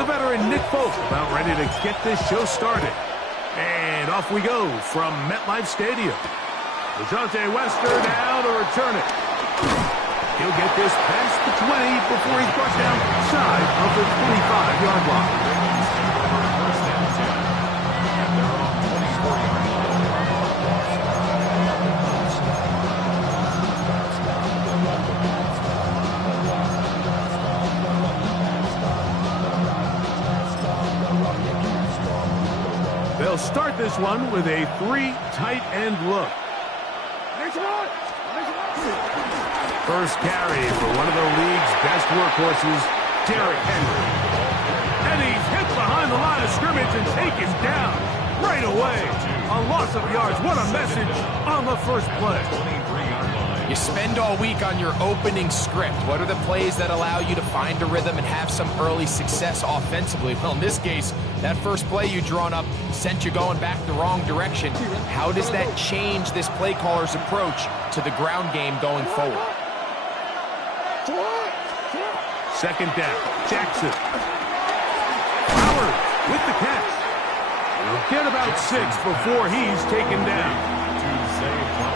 the veteran Nick Folk about ready to get this show started. And off we go from MetLife Stadium. DeJounte Wester now to return it. He'll get this past the 20 before he's brought down side of the 25-yard line. They'll start this one with a 3 tight end look. First carry for one of the league's best workhorses, Derrick Henry. And he's hit behind the line of scrimmage and taken down right away. A loss of yards. What a message on the first play. You spend all week on your opening script. What are the plays that allow you to find a rhythm and have some early success offensively? Well, in this case, that first play you drawn up sent you going back the wrong direction. How does that change this play caller's approach to the ground game going forward? Second down, Jackson. Howard with the catch. He'll get about 6 before he's taken down.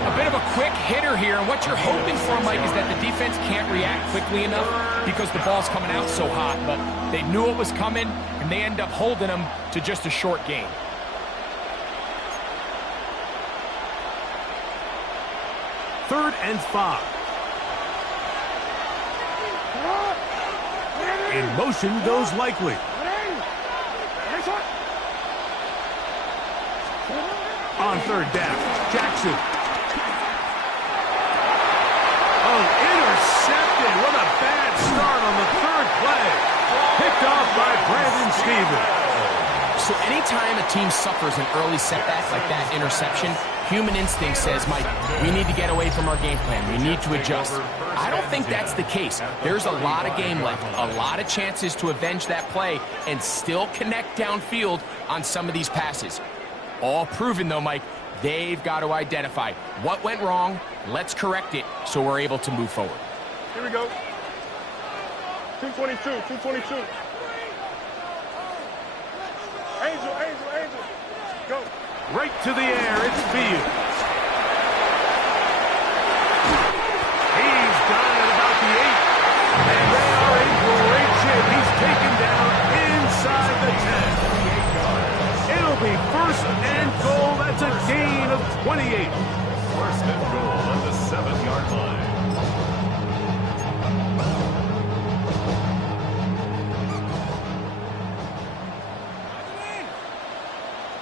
A bit of a quick hitter here, and what you're hoping for, Mike, is that the defense can't react quickly enough because the ball's coming out so hot. But they knew it was coming, and they end up holding them to just a short gain. Third and 5. In motion goes Likely. On third down, Jackson. Oh, intercepted. What a bad start on the third play. Picked off by Brandon Stevens. So anytime a team suffers an early setback like that interception, human instinct says, Mike, we need to get away from our game plan. We need to adjust. I don't think that's the case. There's a lot of game left, a lot of chances to avenge that play and still connect downfield on some of these passes. All proven, though, Mike, they've got to identify what went wrong. Let's correct it so we're able to move forward. Here we go. 222, 222. Angel. Go. Right to the air, it's Fields. He's done at about the 8. And they are in great shape. He's taken down inside the 10. It'll be first and goal. That's a gain of 28. First and goal at the 7-yard line.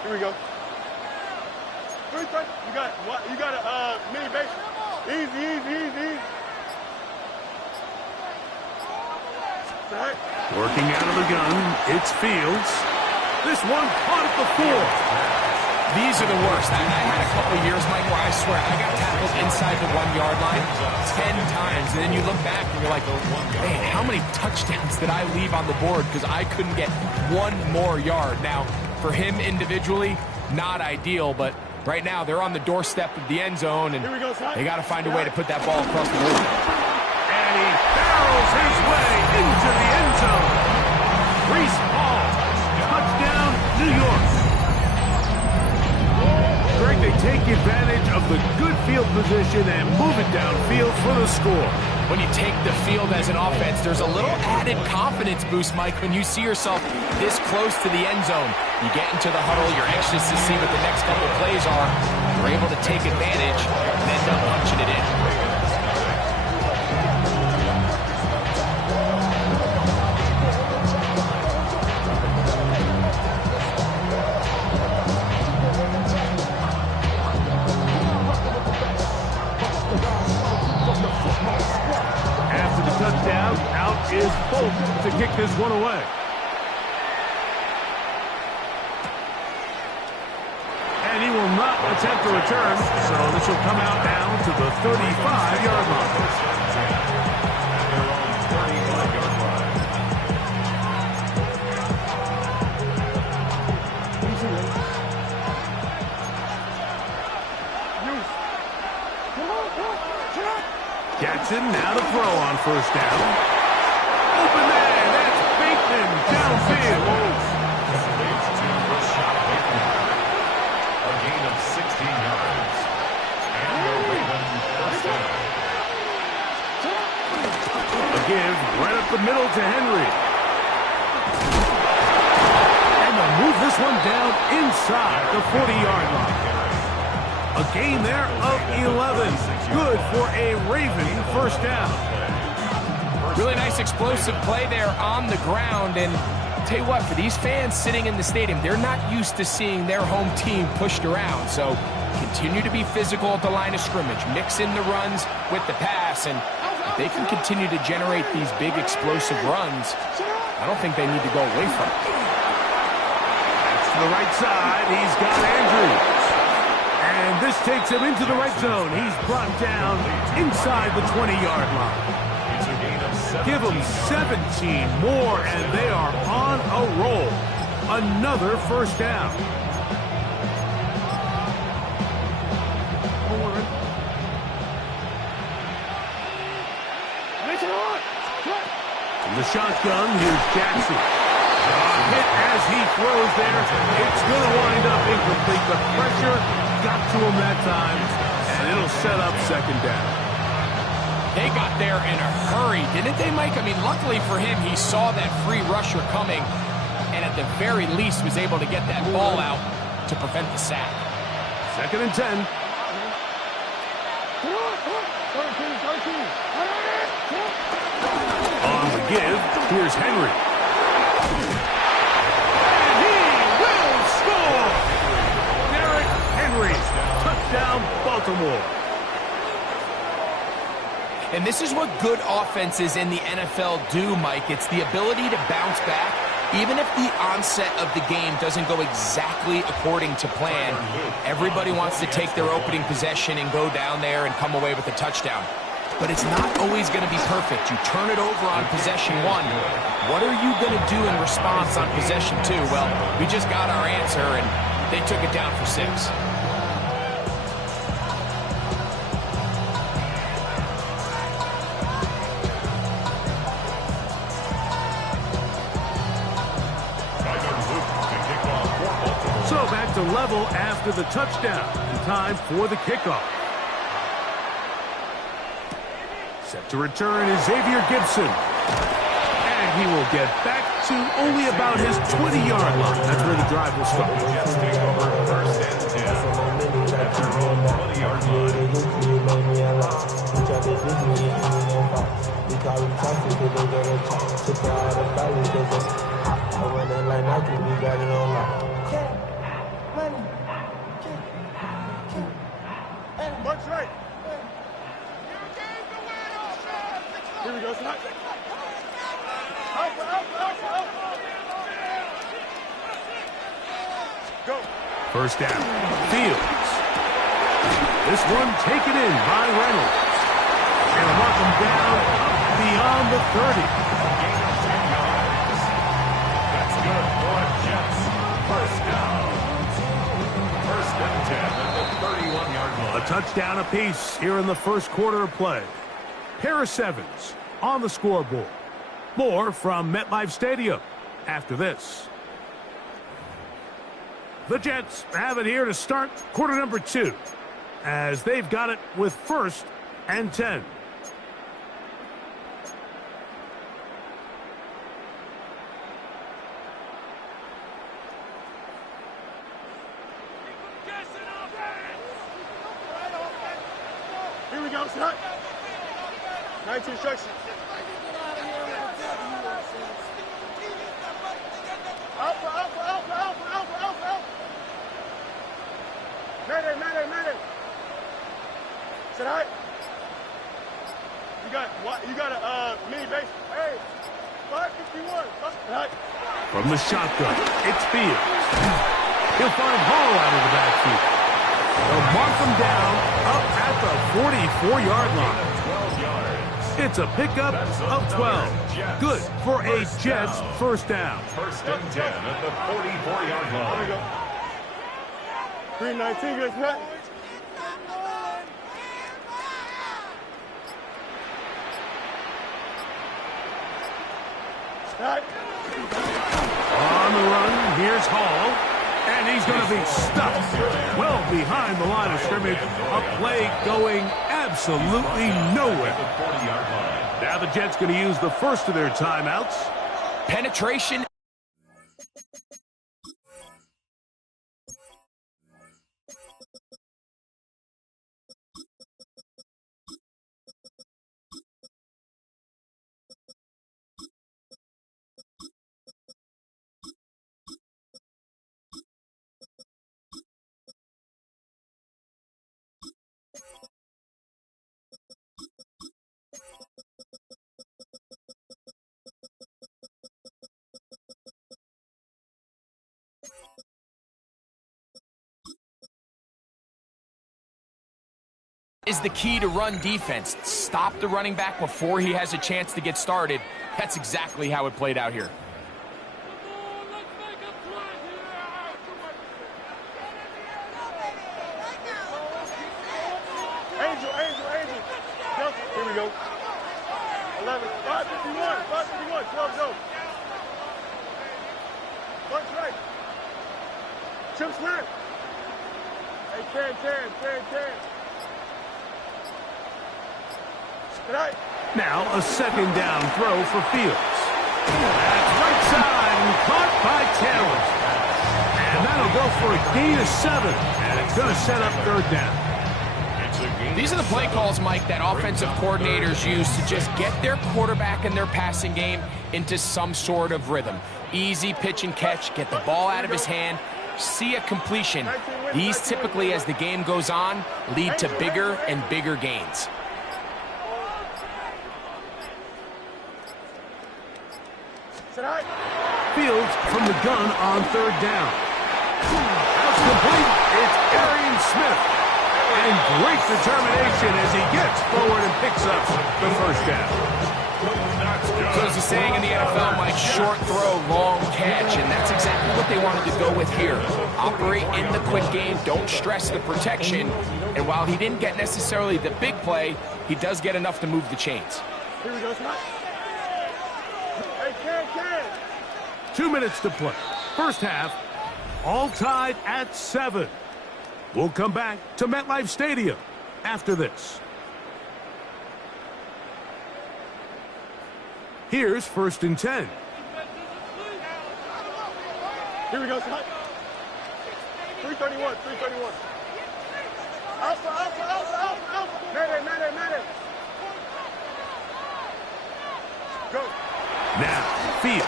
Here we go. You got a mini base. Easy. Working out of the gun, it's Fields. This one caught at the 4. These are the worst. I had a couple years, Mike, where I swear I got tackled inside the 1-yard line 10 times, and then you look back and you're like, man, how many touchdowns did I leave on the board because I couldn't get one more yard? Now, for him individually, not ideal, but right now they're on the doorstep of the end zone, and they got to find a way to put that ball across the board. And he barrels his way into the end zone. Breece Hall, touchdown, New York. Greg, they take advantage of the good field position and move it downfield for the score. When you take the field as an offense, there's a little added confidence boost, Mike, when you see yourself this close to the end zone. You get into the huddle, you're anxious to see what the next couple plays are. You're able to take advantage and end up punching it in. After the touchdown, out is Folk to kick this one away. And he will not attempt a return, so this will come out now to the 35-yard line. Jackson now to throw on first down. Open man, that's Bateman downfield. to Henry. And they'll move this one down inside the 40-yard line. A gain there of 11. Good for a Raven first down. Really nice explosive play there on the ground. And I'll tell you what, for these fans sitting in the stadium, they're not used to seeing their home team pushed around. So continue to be physical at the line of scrimmage. Mix in the runs with the pass. And if they can continue to generate these big explosive runs, I don't think they need to go away from it. That's to the right side. He's got Andrews. And this takes him into the right zone. He's brought down inside the 20-yard line. Give them 17 more, and they are on a roll. Another first down. From the shotgun, here's Jackson. Hit as he throws there. It's going to wind up incomplete. The pressure got to him that time, and it'll set up second down. They got there in a hurry, didn't they, Mike? I mean, luckily for him, he saw that free rusher coming, and at the very least was able to get that ball out to prevent the sack. Second and 10. On the give, here's Henry. And he will score! Derrick Henry, touchdown Baltimore. And this is what good offenses in the NFL do, Mike. It's the ability to bounce back, even if the onset of the game doesn't go exactly according to plan. Everybody wants to take their opening possession and go down there and come away with a touchdown. But it's not always going to be perfect. You turn it over on possession one. What are you going to do in response on possession two? Well, we just got our answer, and they took it down for 6. So back to level after the touchdown. Time for the kickoff. Set to return is Xavier Gibson. And he will get back to only about his 20-yard line. That's where the drive will start. Jets take over first and 10 at their own 20-yard Mark's right. Here we go, son. Alpha. Go. First down. Fields. This one taken in by Reynolds. And a mark him down beyond the 30. That's good for Jets. First down. First and 10 at the 31-yard line. A touchdown apiece here in the first quarter of play. Pair of 7s on the scoreboard. More from MetLife Stadium after this. The Jets have it here to start quarter number 2, as they've got it with first and 10. Here we go, son. 19 instructions. Alpha. Madden. Sit high. You got a mini base. Hey, 551. From the shotgun, it's Fields. He'll find Hall out of the backfield. They'll mark him down up at the 44-yard line. It's a pickup of 12. Good for a Jets first down. First and 10 at the 44-yard line. 319, good for On the run, here's Hall. And he's going to be stuffed well behind the line of scrimmage. A play going absolutely nowhere. The 40-yard line. Now the Jets going to use the first of their timeouts. Penetration. Is the key to run defense. Stop the running back before he has a chance to get started. That's exactly how it played out here. Angel. Here we go. 11, 551, 12 go. Punch right. Chip slant. Hey, 10. Tonight. Now a second down throw for Fields. That's right side and caught by Taylor. And that'll go for a gain of 7. And it's going to set up third down. These are the play calls, Mike, that offensive coordinators use to just get their quarterback and their passing game into some sort of rhythm. Easy pitch and catch, get the ball out of his hand, see a completion. These typically, as the game goes on, lead to bigger and bigger gains. Fields from the gun on third down. That's complete. It's Arian Smith. And great determination as he gets forward and picks up the first down. So there's a saying in the NFL, Mike, short throw, long catch, and that's exactly what they wanted to go with here. Operate in the quick game, don't stress the protection, and while he didn't get necessarily the big play, he does get enough to move the chains. Here we go, Scott. Hey, Ken. 2 minutes to play. First half, all tied at 7. We'll come back to MetLife Stadium after this. Here's 1st and 10. Here we go, Scott. 331. Alpha. Mayday. Go. Now, Fields.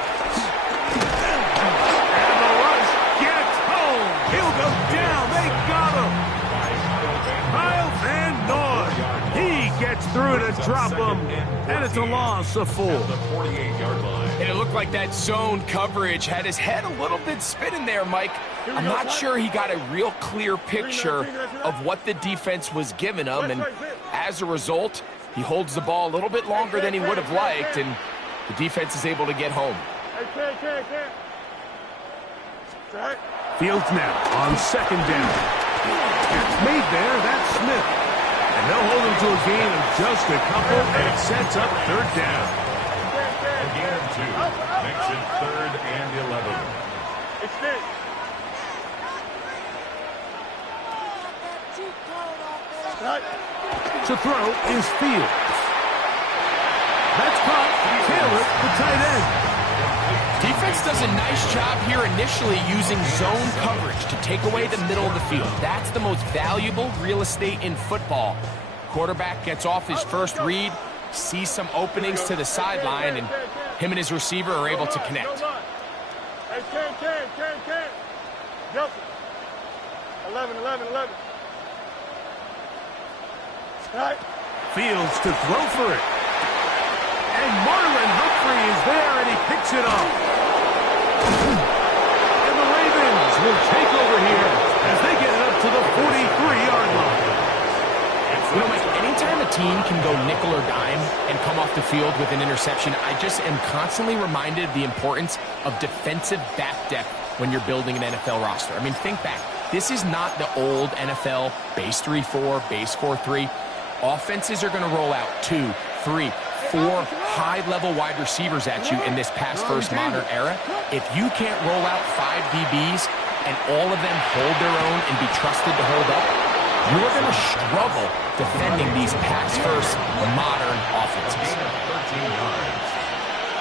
And the rush gets home. He'll go down. They got him. Kyle Van Noy. He gets through to drop him. And it's a loss of 4. And it looked like that zone coverage had his head a little bit spinning there, Mike. I'm not sure he got a real clear picture of what the defense was giving him. And as a result, he holds the ball a little bit longer than he would have liked. And the defense is able to get home. Hey, Fields now on second down. It's made there. That's Smith. And they'll hold him to a gain of just a couple, and it sets up third down. Again, 2. Makes it 3rd and 11. Extend. To throw is Fields. That's caught. Taylor, the tight end. Defense does a nice job here initially using zone coverage to take away the middle of the field. That's the most valuable real estate in football. Quarterback gets off his first read, sees some openings to the sideline, and him and his receiver are able to connect. Hey, Ken. Nelson. 11. Right. Fields to throw for it. And Marlon Humphrey is there, and he picks it up. And the Ravens will take over here as they get it up to the 43-yard line. You know, Mike, anytime a team can go nickel or dime and come off the field with an interception, I just am constantly reminded of the importance of defensive back depth when you're building an NFL roster. I mean, think back. This is not the old NFL base 3-4, base 4-3. Offenses are going to roll out 2, 3, 4 high-level wide receivers at you in this pass-first modern era. If you can't roll out 5 DBs and all of them hold their own and be trusted to hold up, you're going to struggle defending these pass-first modern offenses. 13 yards.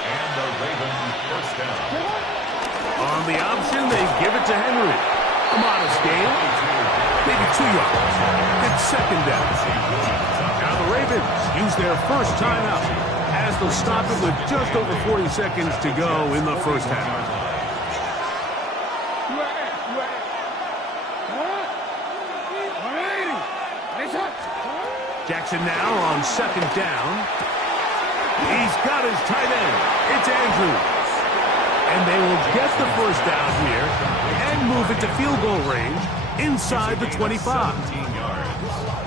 And the Ravens first down. On the option, they give it to Henry. A modest gain, maybe 2 yards. It's second down. Now the Ravens use their first timeout as they'll stop it with just over 40 seconds to go in the first half. Jackson now on second down. He's got his tight end. It's Andrews. And they will get the first down here and move it to field goal range inside the 25.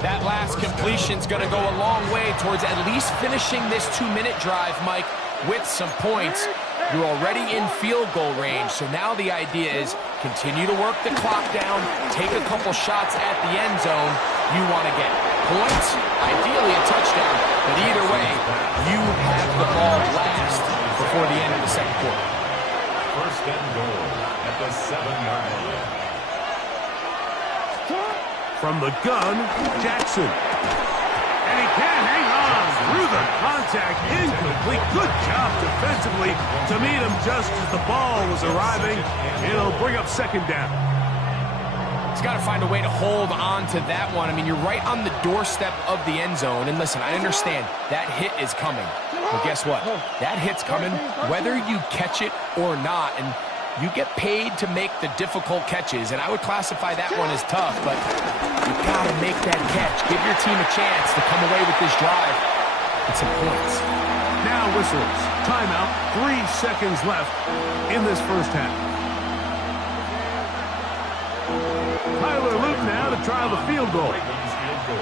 That last completion's going to go a long way towards at least finishing this 2-minute drive, Mike, with some points. You're already in field goal range, so now the idea is continue to work the clock down, take a couple shots at the end zone. You want to get points, ideally a touchdown, but either way, you have the ball last before the end of the second quarter. First and goal at the 7-yard line. From the gun, Jackson. And he can't hang on through the contact. Incomplete. Good job defensively to meet him just as the ball was arriving. It'll bring up second down. He's got to find a way to hold on to that one. I mean, you're right on the doorstep of the end zone. And listen, I understand that hit is coming. But guess what? That hit's coming whether you catch it or not. And you get paid to make the difficult catches. And I would classify that one as tough. But you got to make that catch. Give your team a chance to come away with this drive and some points. Now whistles. Timeout. 3 seconds left in this first half. Tyler Luke now to try the field goal.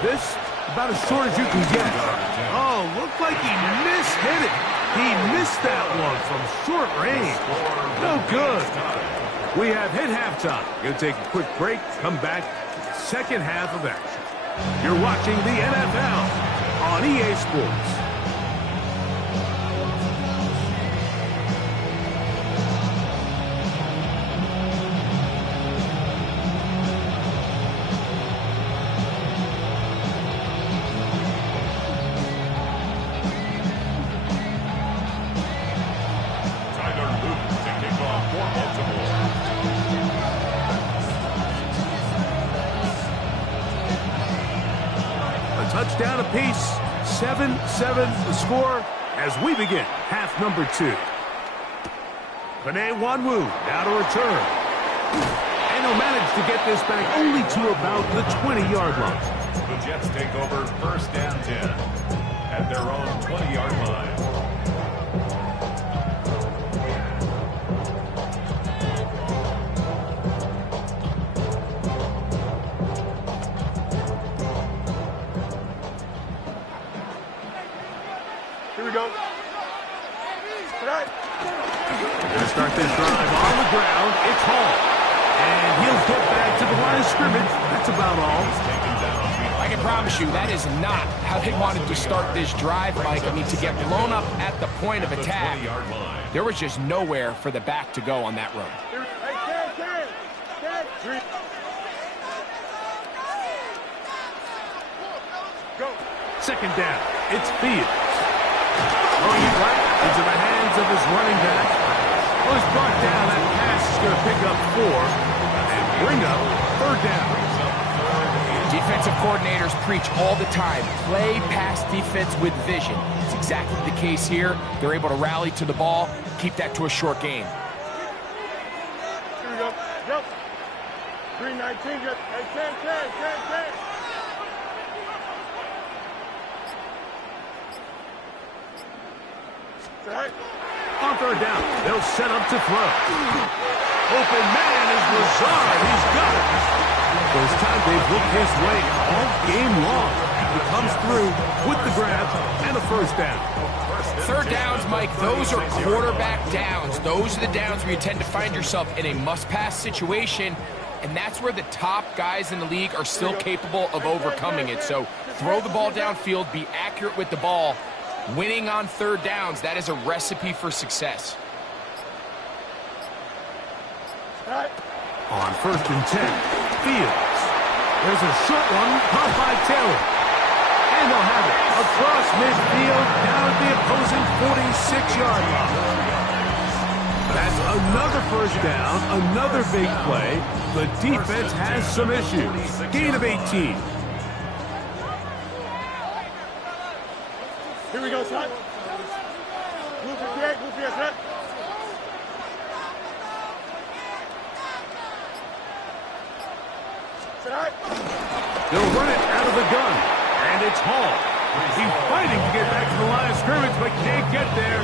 This about as short as you can get. Oh, looked like he mishit it. He missed that one from short range. No good. We have hit halftime. Going to take a quick break. Come back. Second half of action. You're watching the NFL on EA Sports. Touchdown apiece, 7-7 the score as we begin half number 2. Panay Wanwu now to return. And he'll manage to get this back only to about the 20-yard line. The Jets take over first and 10 at their own 20-yard line. Start this drive on the ground. It's Hall. And he'll get back to the line of scrimmage. That's about all. I can promise you that is not how they wanted to start this drive, Mike. I mean, to get blown up at the point of attack, there was just nowhere for the back to go on that run. Second down. It's Fields. Throwing it right into the hands of his running back. Well, he's brought down. That pass is going to pick up 4 and bring up third down. Defensive coordinators preach all the time, play pass defense with vision. It's exactly the case here. They're able to rally to the ball, keep that to a short gain. Here we go. Yep. 319. Hey, 10. Right. On third down, they'll set up to throw. Open man is Lazard. He's got it. First time they've looked his way all game long. He comes through with the grab and a first down. Third downs, Mike, those are quarterback downs. Those are the downs where you tend to find yourself in a must-pass situation, and that's where the top guys in the league are still capable of overcoming it. So throw the ball downfield, be accurate with the ball. Winning on third downs, that is a recipe for success. On first and 10, Fields. There's a short one caught by Taylor. And they'll have it across midfield, down at the opposing 46-yard line. That's another first down, another big play. The defense has some issues. Gain of 18. Here we go, son. Move your kick, move your head. They'll run it out of the gun, and it's Hall. He's fighting to get back to the line of scrimmage, but can't get there.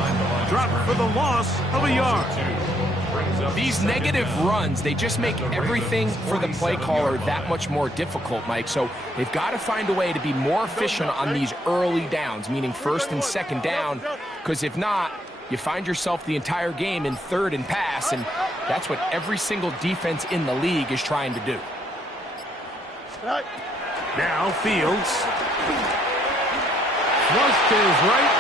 Dropped for the loss of a yard. These negative runs, they just make everything for the play caller that much more difficult, Mike. So they've got to find a way to be more efficient on these early downs, meaning first and second down, because if not, you find yourself the entire game in third and pass, and that's what every single defense in the league is trying to do. Now Fields. Flush to his right.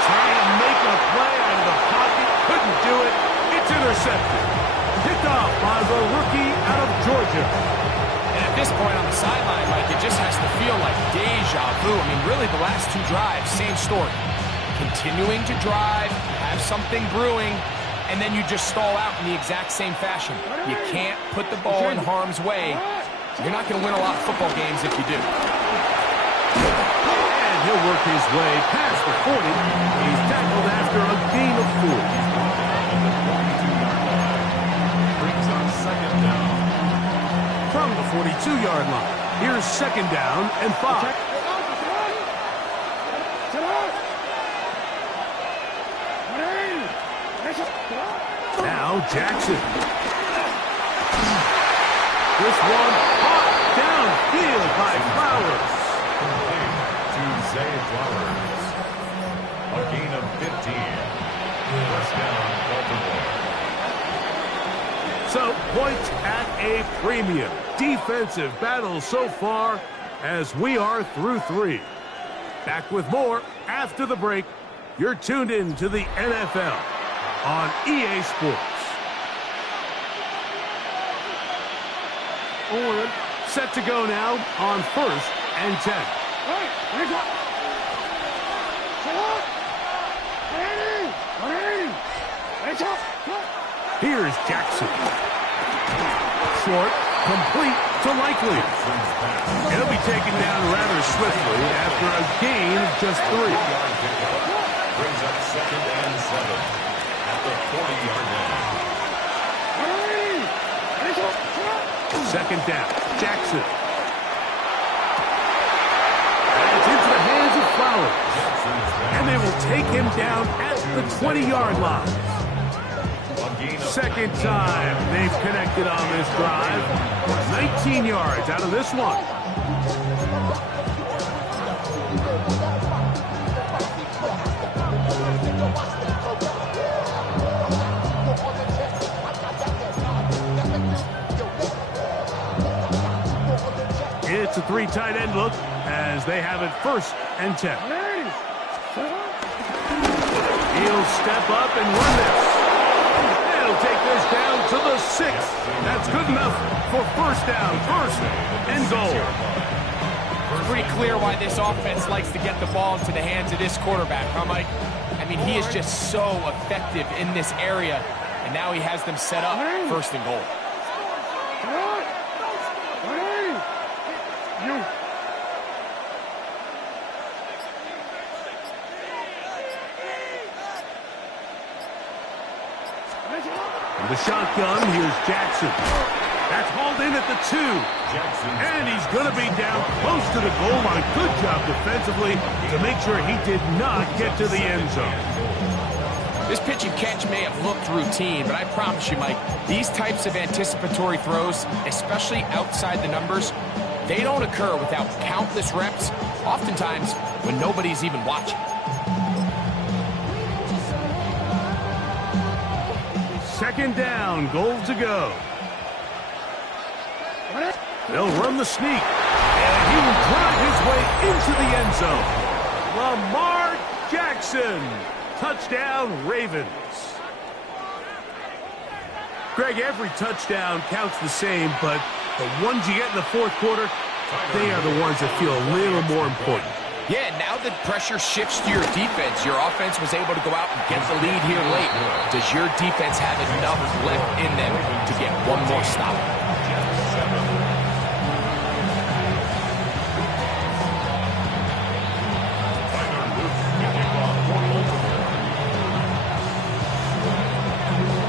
Trying to make a play out of the pocket. Couldn't do it. It's intercepted. Picked off by the rookie out of Georgia. And at this point on the sideline, Mike, it just has to feel like deja vu. I mean, really the last two drives, same story. Continuing to drive, have something brewing, and then you just stall out in the exact same fashion. You can't put the ball in harm's way. You're not going to win a lot of football games if you do. And he'll work his way past the 40. He's tackled after a gain of 4. Brings up second down. From the 42-yard line, here's second down and 5. Now Jackson. This one caught downfield by Flowers. To Zay Flowers. A gain of 15. First down, Baltimore. So points at a premium. Defensive battle so far as we are through 3. Back with more after the break. You're tuned in to the NFL on EA Sports. Owen set to go now on 1st and 10. Here's Jackson. Short, complete to Likely. He'll be taken down rather swiftly after a gain of just 3. Brings up second and 7 at the 40-yard line. Second down, Jackson. And it's into the hands of Flowers. And they will take him down at the 20-yard line. Second time they've connected on this drive. 19 yards out of this one. It's a 3 tight end look as they have it 1st and 10. He'll step up and run this. He'll take this down to the 6. That's good enough for first down, 1st and goal. It's pretty clear why this offense likes to get the ball into the hands of this quarterback, huh, Mike? I mean, he is just so effective in this area, and now he has them set up 1st and goal. The shotgun, here's Jackson. That's hauled in at the 2. And he's going to be down close to the goal line. Good job defensively to make sure he did not get to the end zone. This pitch and catch may have looked routine, but I promise you, Mike, these types of anticipatory throws, especially outside the numbers, they don't occur without countless reps, oftentimes when nobody's even watching. Second down, goal to go. They'll run the sneak, and he will drive his way into the end zone. Lamar Jackson, touchdown Ravens. Greg, every touchdown counts the same, but the ones you get in the 4th quarter, they are the ones that feel a little more important. Yeah, now that pressure shifts to your defense, your offense was able to go out and get the lead here late. Does your defense have enough left in them to get one more stop?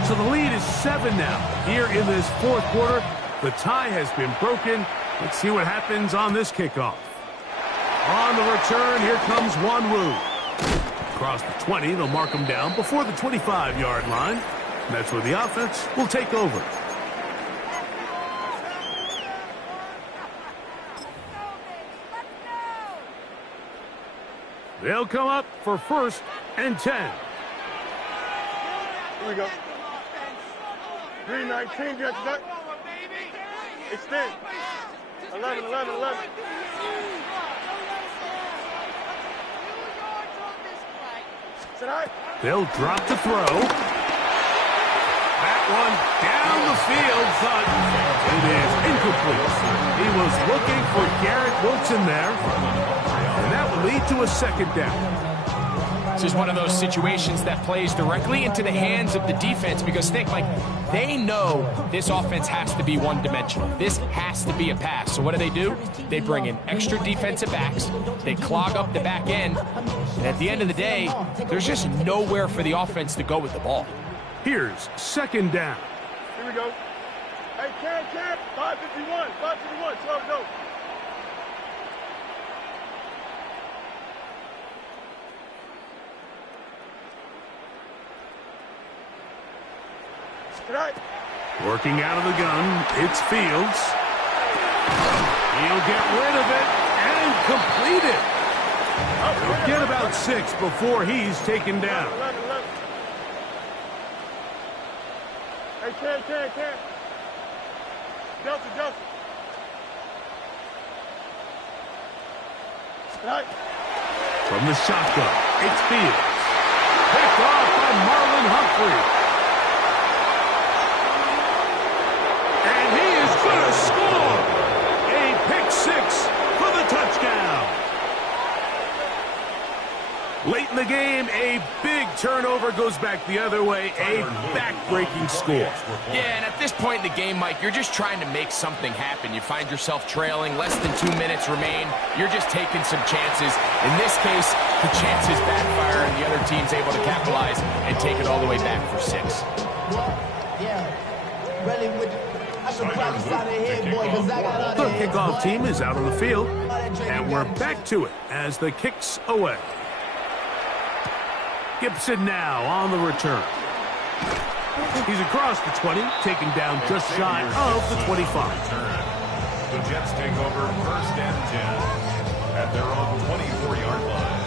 So the lead is 7 now. Here in this fourth quarter, the tie has been broken. Let's see what happens on this kickoff. On the return, here comes Wanwu. Across the 20, they'll mark him down before the 25-yard line. And that's where the offense will take over. They'll come up for 1st and 10. Here we go. 319, get that. Extend. 11, 11, 11. They'll drop the throw. That one down the field, but it is incomplete. He was looking for Garrett Wilson there, and that will lead to a 2nd down. This is one of those situations that plays directly into the hands of the defense because, think, like, they know this offense has to be one-dimensional. This has to be a pass. So what do? They bring in extra defensive backs. They clog up the back end. And at the end of the day, there's just nowhere for the offense to go with the ball. Here's 2nd down. Here we go. Hey, Cam, 551, 551, slow it go. Working out of the gun, it's Fields. He'll get rid of it and complete it. He'll get about 6 before he's taken down. 11, 11. Hey, Cam. Delta. From the shotgun, it's Fields. Picked off by Marlon Humphrey. And he is going to score. A pick 6 for the touchdown. Late in the game, a big turnover goes back the other way. A back-breaking score. Yeah, and at this point in the game, Mike, you're just trying to make something happen. You find yourself trailing, less than 2 minutes remain. You're just taking some chances. In this case, the chances backfire, and the other team's able to capitalize and take it all the way back for 6. The kickoff team is out on the field, and we're back to it as the kick's away. Gibson now on the return. He's across the 20, taken down just shy of the 25. The Jets take over 1st and 10 at their own 24-yard line.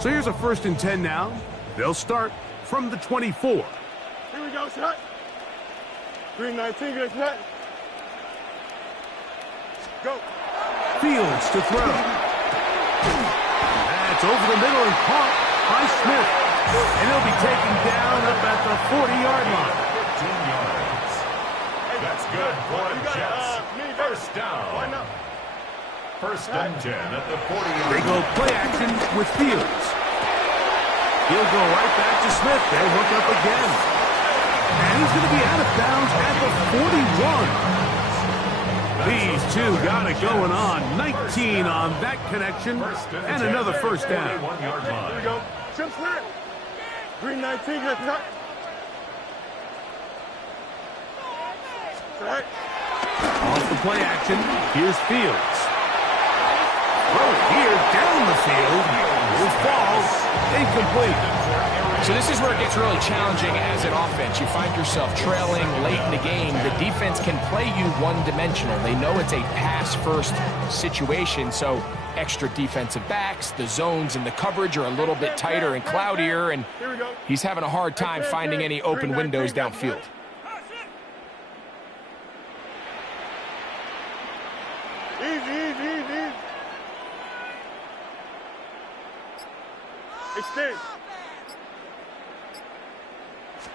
So here's a 1st and 10 now. They'll start from the 24. Here we go, shot. 319, get that. Go. Fields to throw. That's over the middle and caught by Smith. And he'll be taken down up at the 40-yard line. 15 yards. That's good for the Jets. 1st down. Why not? 1st and 10 at the 40-yard They go play action with Fields. He'll go right back to Smith. They'll hook up again. And he's going to be out of bounds at the 41. These two got it going on. 19 on that connection. And another 1st down. Here we go. Chip Smith. 319, get that. Off the play action, here's Fields. Throw here down the field. Here's ball. Incomplete. So this is where it gets really challenging as an offense. You find yourself trailing late in the game. The defense can play you one-dimensional. They know it's a pass-first situation, so extra defensive backs, the zones and the coverage are a little bit tighter and cloudier, and he's having a hard time finding any open windows downfield. Easy. Extend.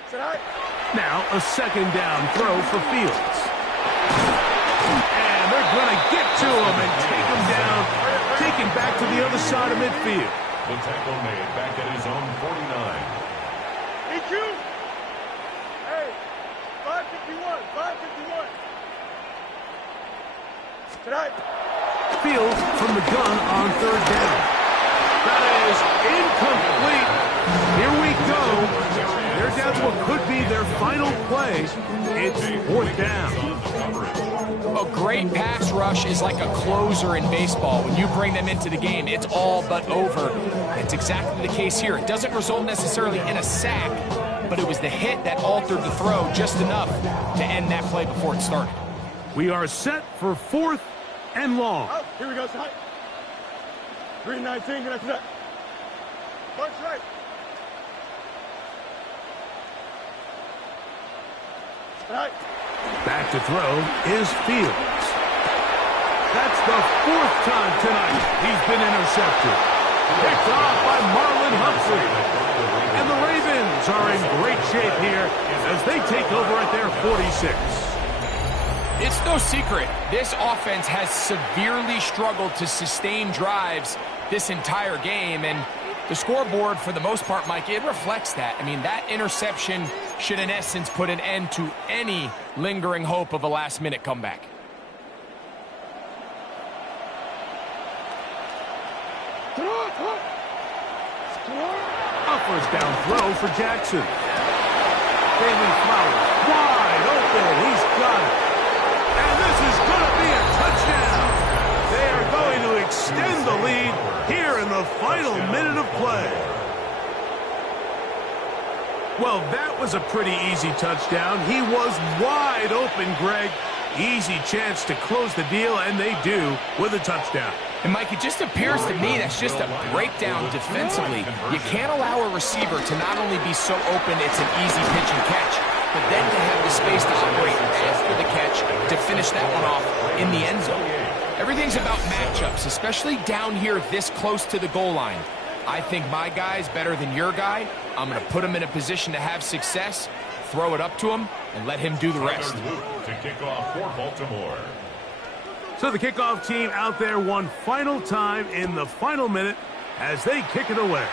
Sit high. Now a second down throw for Fields. And they're going to get to him and take him down, take him back to the other side of midfield. The tackle made back at his own 49. EQ. Hey, 551, 551. Tonight. Fields from the gun on third down. That is incomplete. Here we go. They're down to what could be their final play. It's fourth down. A great pass rush is like a closer in baseball. When you bring them into the game, it's all but over. It's exactly the case here. It doesn't result necessarily in a sack, but it was the hit that altered the throw just enough to end that play before it started. We are set for fourth and long. Oh, here we go, side. 319, get that. Punch right. Right. Back to throw is Fields. That's the fourth time tonight he's been intercepted. Picked off by Marlon Humphrey. And the Ravens are in great shape here as they take over at their 46. It's no secret, this offense has severely struggled to sustain drives this entire game, and the scoreboard, for the most part, Mike, it reflects that. I mean, that interception should, in essence, put an end to any lingering hope of a last-minute comeback. A first down throw for Jackson. Bailey Flowers wide open. He's got it. And this is going to be a touchdown. They are going to extend the lead here in the final minute of play. Well, that was a pretty easy touchdown. He was wide open, Greg. Easy chance to close the deal, and they do with a touchdown. And, Mike, it just appears to me that's just a breakdown defensively. You can't allow a receiver to not only be so open it's an easy pitch and catch, but then to have the space to operate after the catch to finish that one off in the end zone. Everything's about matchups, especially down here this close to the goal line. I think my guy's better than your guy. I'm going to put him in a position to have success, throw it up to him, and let him do the rest. To kick off for Baltimore. So the kickoff team out there one final time in the final minute as they kick it away.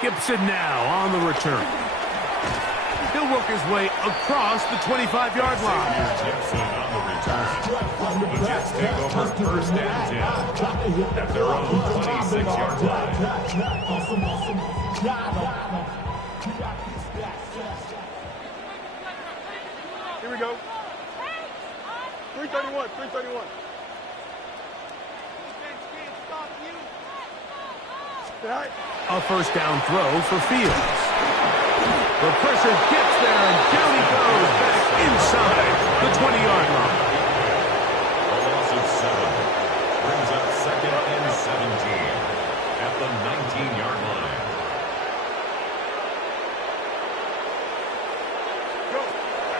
Gibson now on the return. He'll work his way across the 25-yard line. Gibson on the return. The Jets take over first and 10 at their own 26-yard line. Here we go. 331, 331. Tonight. A first down throw for Fields. The pressure gets there, and down he goes back inside the 20-yard line. A loss of 7 brings up second and 17 at the 19-yard line.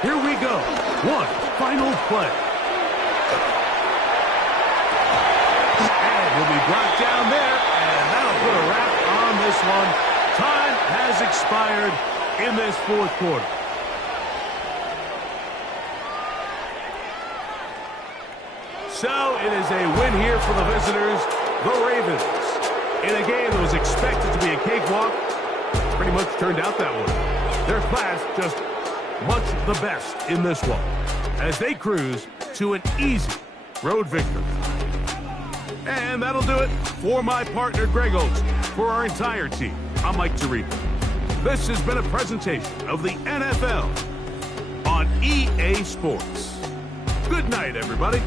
Here we go. One final play. And he'll be brought down there, and that'll put a wrap on this one. Time has expired in this fourth quarter. So it is a win here for the visitors, the Ravens. In a game that was expected to be a cakewalk, pretty much turned out that way. Their class just much the best in this one as they cruise to an easy road victory. And that'll do it for my partner, Greg Olson. For our entire team, I'm Mike Tirico. This has been a presentation of the NFL on EA Sports. Good night, everybody.